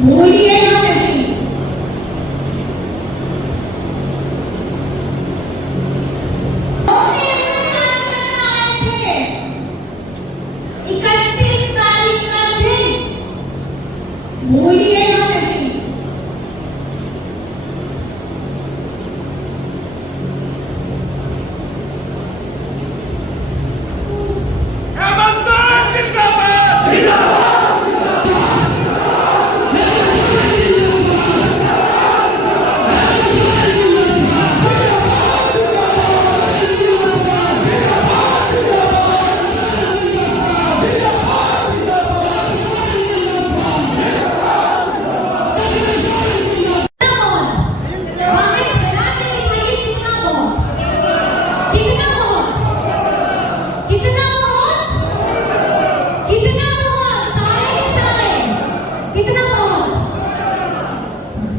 भूलिएगा नहीं। आए थे 31 तारीख का दिन, भूलिएगा नहीं।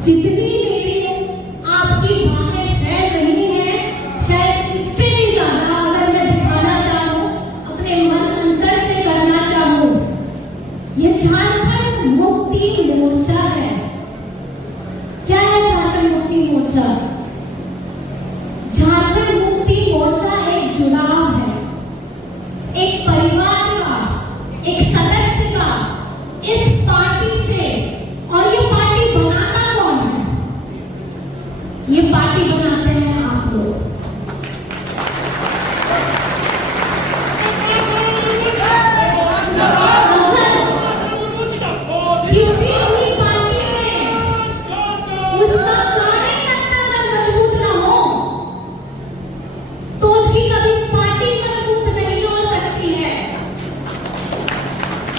जितनी मेरी आपकी बातें फैल रही हैं, शायद इससे भी ज्यादा अगर मैं दिखाना चाहूँ, अपने मन अंतर से करना चाहूँ, ये झारखंड मुक्ति मोर्चा है। क्या है झारखंड मुक्ति मोर्चा? झारखंड मुक्ति मोर्चा एक जुड़ाव है, एक परिवार का, एक सदस्य का इस पार्टी से। और ये पार्टी बनाता कौन है? ये पार्टी बनाते हैं आप लोग। किसी भी पार्टी में उसका कार्यकर्ता अगर मजबूत ना हो तो उसकी कभी पार्टी मजबूत नहीं हो सकती है।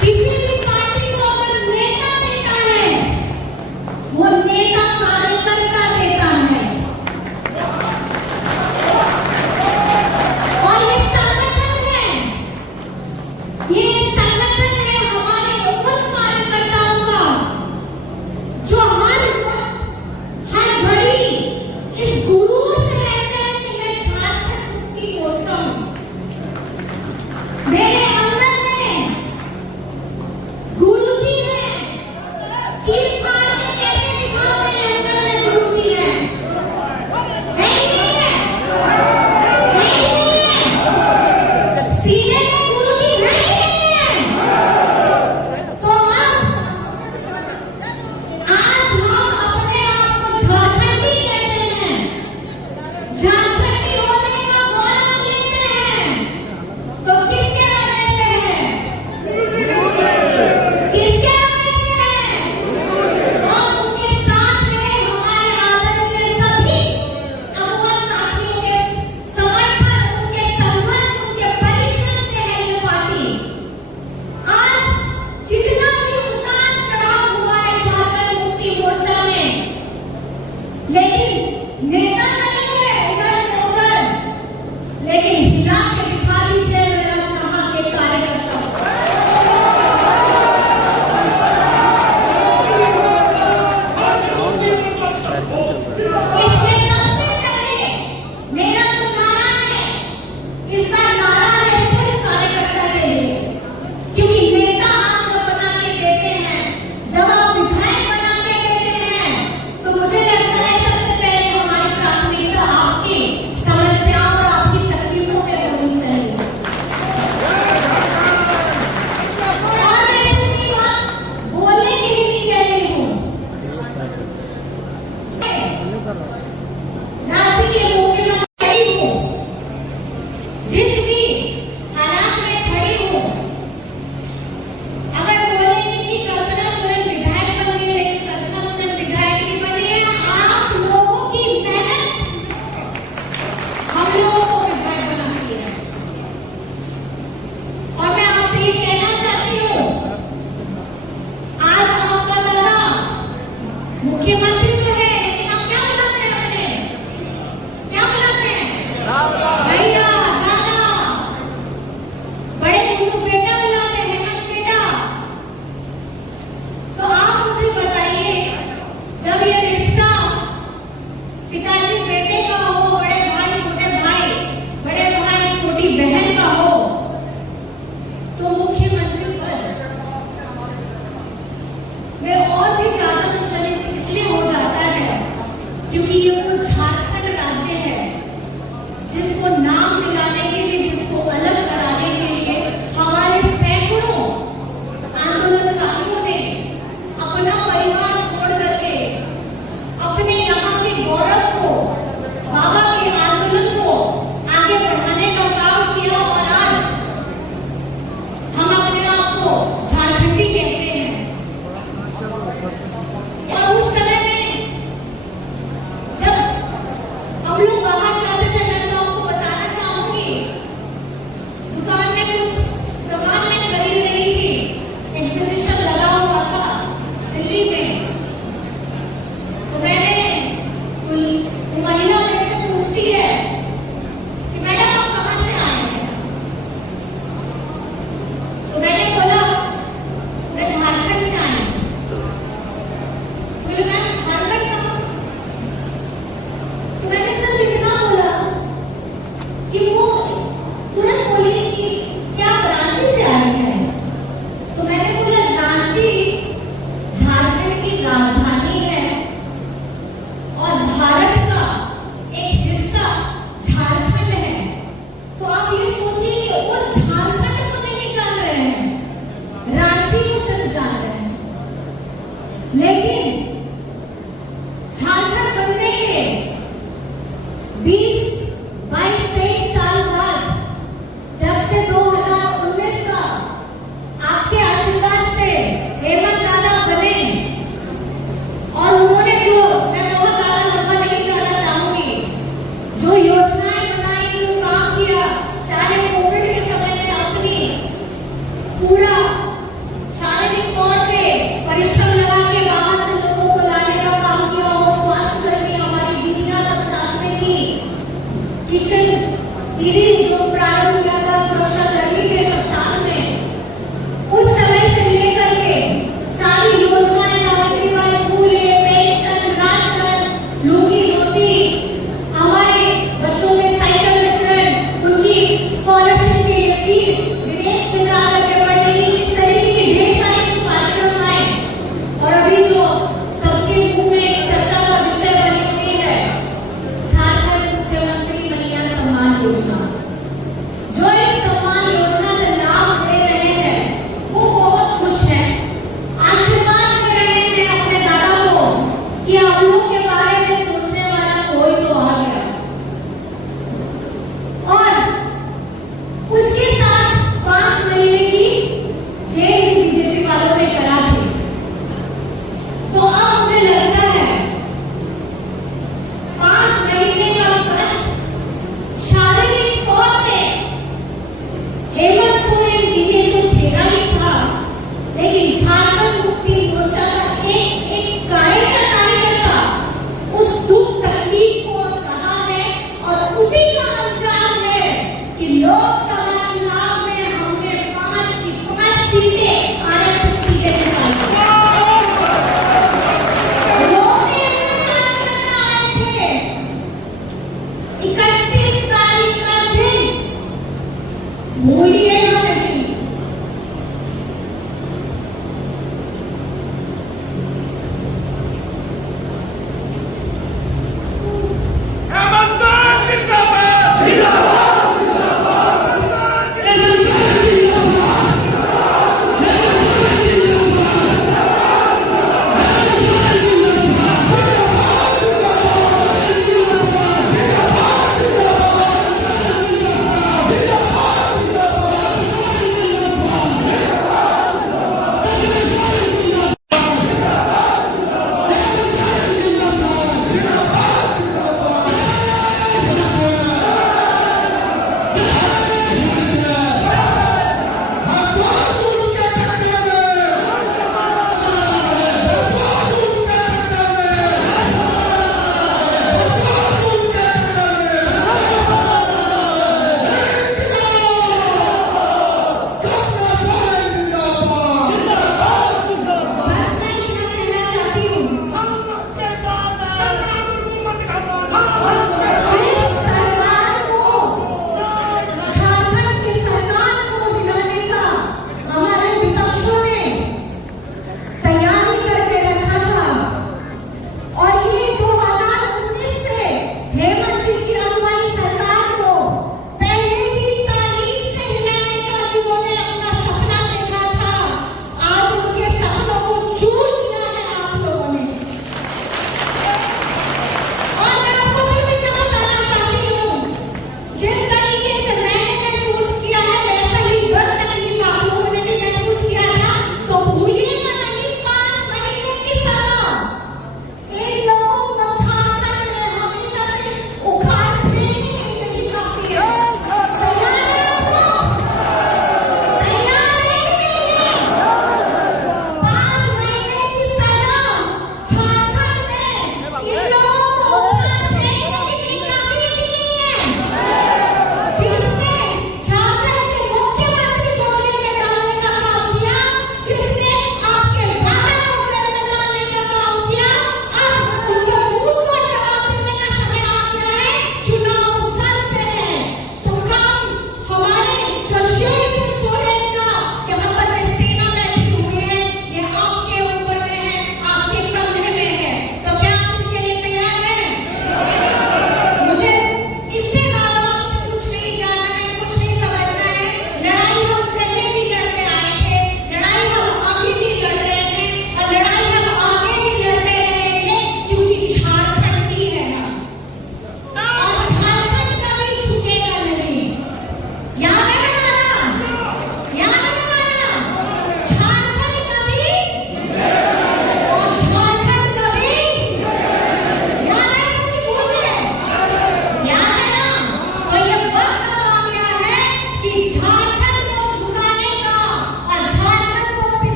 किसी भी पार्टी को अगर नेता देता है, वो नेता कार्यकर्ता देता है। क्योंकि ये वो झारखंड राज्य है जिसको नाम दिलाने के लिए, जिसको अलग कराने के लिए हमारे सैकड़ों आंदोलनकारियों ने अपना परिवार छोड़ करके अपने यहाँ के गौरव को, बाबा के आंदोलन को आगे बढ़ाने का काम किया। और आज हम अपने आप को झारखंडी कहते हैं। और उस समय में जब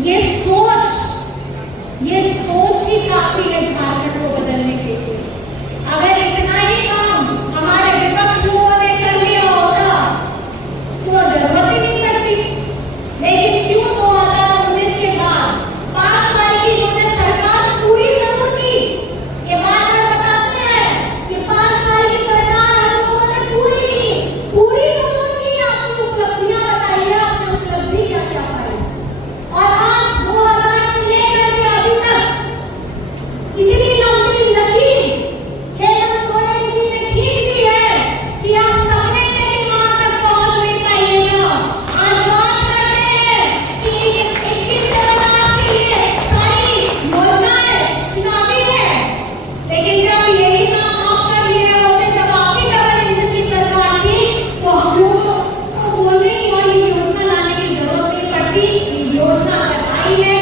ये सोच ही काफी है झारखंड को बदलने के लिए। अगर इतना ही काम हमारे विपक्ष लोगों ने कर लिया होता तो जरूरत ही नहीं पड़ती। लेकिन क्यों 2019 के बाद 5 साल की इन्होंने सरकार पूरी जरूर की। ये बात हम बताते हैं कि 5 साल की सरकार हम लोगों ने पूरी की, पूरी जरूर की। आपकी उपलब्धियां बताइए, आपकी उपलब्धि क्या क्या पाई। और आज 2000 से लेकर के अभी तक इतनी लंबी लकीर हेमंत सोरेन जी ने खींच दी है कि आप सपने में भी वहां तक पहुंच नहीं पाइएगा। आज बात करते हैं कि 21 से 50 के लिए सारी योजनाएं चुनावी है, लेकिन जब यही काम आप कर लिए होते, जब आपकी डबल इंजन की सरकार थी, तो हम लोगों को बोलने की और ये योजना लाने की जरूरत नहीं पड़ती। ये योजना अगर आई है